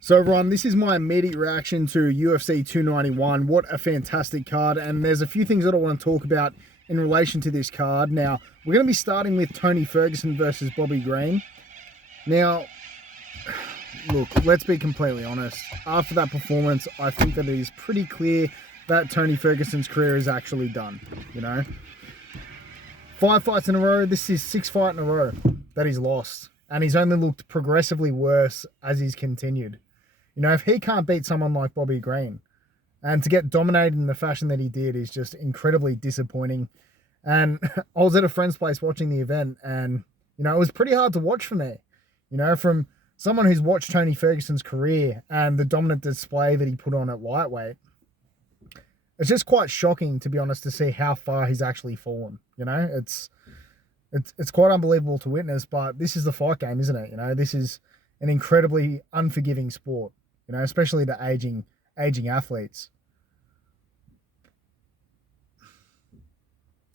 So everyone, this is my immediate reaction to UFC 291. What a fantastic card. And there's a few things that I want to talk about in relation to this card. Now, we're going to be starting with Tony Ferguson versus Bobby Green. Now, look, let's be completely honest. After that performance, I think that it is pretty clear that Tony Ferguson's career is actually done. You know, 5 fights in a row. This is 6 fights in a row that he's lost. And he's only looked progressively worse as he's continued. You know, if he can't beat someone like Bobby Green, and to get dominated in the fashion that he did is just incredibly disappointing. And I was at a friend's place watching the event, and, you know, it was pretty hard to watch for me. You know, from someone who's watched Tony Ferguson's career and the dominant display that he put on at lightweight, it's just quite shocking, to be honest, to see how far he's actually fallen. You know, it's quite unbelievable to witness, but this is the fight game, isn't it? You know, this is an incredibly unforgiving sport, you know, especially to aging athletes.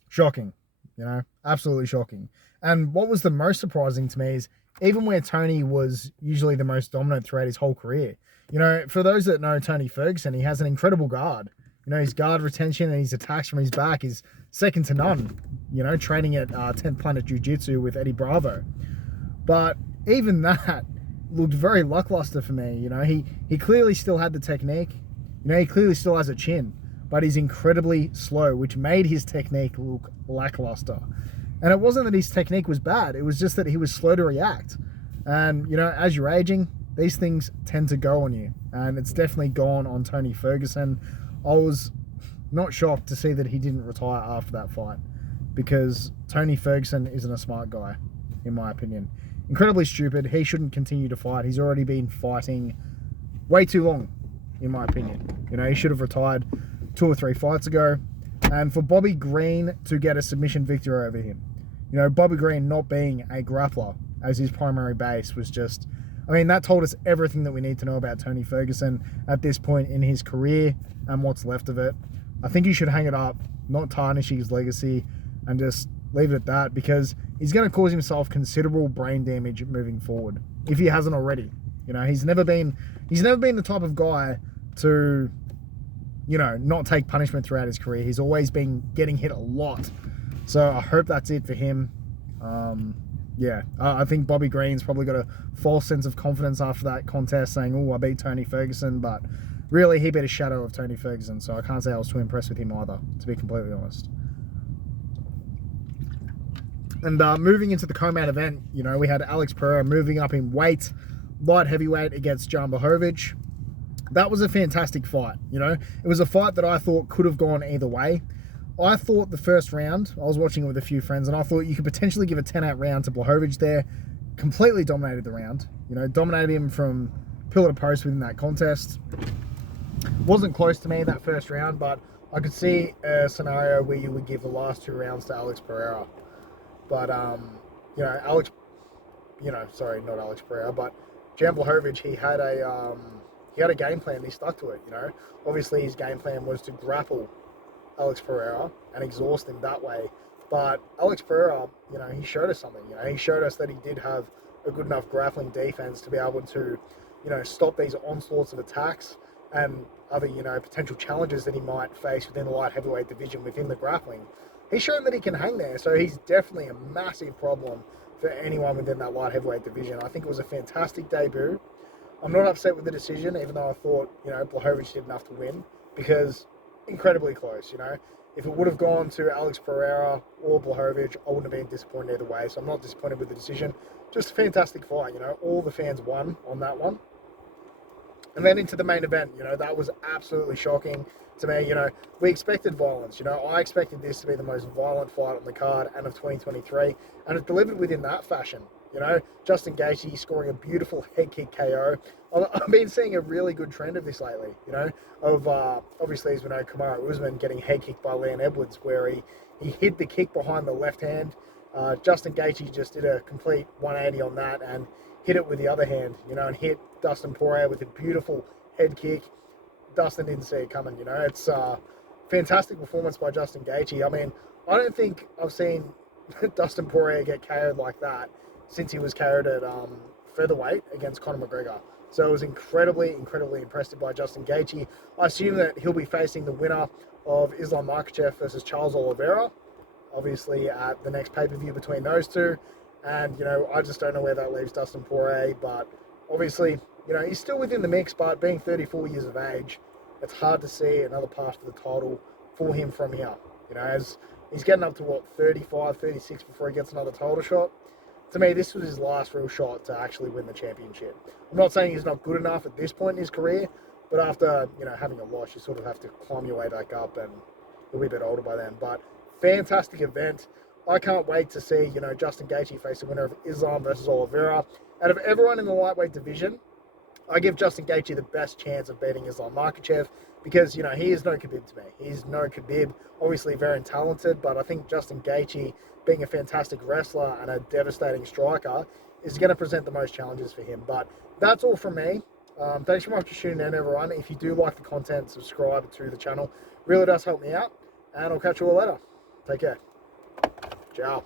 Shocking, you know, absolutely shocking. And what was the most surprising to me is even where Tony was usually the most dominant throughout his whole career, you know, for those that know Tony Ferguson, he has an incredible guard. You know, his guard retention and his attacks from his back is second to none, you know, training at 10th Planet Jiu-Jitsu with Eddie Bravo. But even that looked very lackluster for me. You know, he clearly still had the technique. You know, he clearly still has a chin, but he's incredibly slow, which made his technique look lackluster. And it wasn't that his technique was bad. It was just that he was slow to react. And, you know, as you're aging, these things tend to go on you. And it's definitely gone on Tony Ferguson. I was not shocked to see that he didn't retire after that fight, because Tony Ferguson isn't a smart guy, in my opinion. Incredibly stupid. He shouldn't continue to fight. He's already been fighting way too long, in my opinion. You know, he should have retired 2 or 3 fights ago. And for Bobby Green to get a submission victory over him, you know, Bobby Green not being a grappler as his primary base was just, I mean, that told us everything that we need to know about Tony Ferguson at this point in his career and what's left of it. I think he should hang it up, not tarnish his legacy, and just leave it at that, because he's going to cause himself considerable brain damage moving forward, if he hasn't already. You know, he's never been the type of guy to, you know, not take punishment throughout his career. He's always been getting hit a lot. So I hope that's it for him. Yeah, I think Bobby Green's probably got a false sense of confidence after that contest, saying, oh, I beat Tony Ferguson, but really he beat a shadow of Tony Ferguson, so I can't say I was too impressed with him either, to be completely honest. And moving into the co-main event, you know, we had Alex Pereira moving up in weight, light heavyweight against Jan Blachowicz. That was a fantastic fight, you know. It was a fight that I thought could have gone either way. I thought the first round, I was watching it with a few friends, and I thought you could potentially give a 10-out round to Blachowicz there. Completely dominated the round. You know, dominated him from pillar to post within that contest. Wasn't close to me that first round, but I could see a scenario where you would give the last 2 rounds to Alex Pereira. But, you know, not Alex Pereira, but Jan Blachowicz, he had a game plan and he stuck to it, you know. Obviously, his game plan was to grapple Alex Pereira and exhaust him that way. But Alex Pereira, you know, he showed us something. You know, he showed us that he did have a good enough grappling defense to be able to, you know, stop these onslaughts of attacks and other, you know, potential challenges that he might face within the light heavyweight division within the grappling. He's shown that he can hang there, so he's definitely a massive problem for anyone within that light heavyweight division. I think it was a fantastic debut. I'm not upset with the decision, even though I thought, you know, Blachowicz did enough to win, because incredibly close, you know. If it would have gone to Alex Pereira or Blachowicz, I wouldn't have been disappointed either way, so I'm not disappointed with the decision. Just a fantastic fight, you know. All the fans won on that one. And then into the main event, you know, that was absolutely shocking to me. You know, we expected violence. You know, I expected this to be the most violent fight on the card and of 2023, and it delivered within that fashion. You know, Justin Gaethje scoring a beautiful head kick KO. I've been seeing a really good trend of this lately, you know, of obviously, as we know, Kamaru Usman getting head kicked by Leon Edwards, where he hid the kick behind the left hand. Justin Gaethje just did a complete 180 on that and hit it with the other hand, you know, and hit Dustin Poirier with a beautiful head kick. Dustin didn't see it coming, you know. It's a fantastic performance by Justin Gaethje. I mean, I don't think I've seen Dustin Poirier get KO'd like that since he was KO'd at featherweight against Conor McGregor. So it was incredibly impressive by Justin Gaethje. I assume that he'll be facing the winner of Islam Makhachev versus Charles Oliveira, obviously at the next pay-per-view between those two. And, you know, I just don't know where that leaves Dustin Poirier, but obviously, you know, he's still within the mix, but being 34 years of age, it's hard to see another path to the title for him from here. You know, as he's getting up to, what, 35, 36 before he gets another title shot. To me, this was his last real shot to actually win the championship. I'm not saying he's not good enough at this point in his career, but after, you know, having a loss, you sort of have to climb your way back up, and he'll be a bit older by then. But fantastic event. I can't wait to see, you know, Justin Gaethje face the winner of Islam versus Oliveira. Out of everyone in the lightweight division, I give Justin Gaethje the best chance of beating Islam Makhachev because, you know, he is no Khabib to me. He's no Khabib, obviously very talented, but I think Justin Gaethje, being a fantastic wrestler and a devastating striker, is going to present the most challenges for him. But that's all from me. Thanks so much for tuning in, everyone. If you do like the content, subscribe to the channel. Really does help me out. And I'll catch you all later. Take care. Ciao.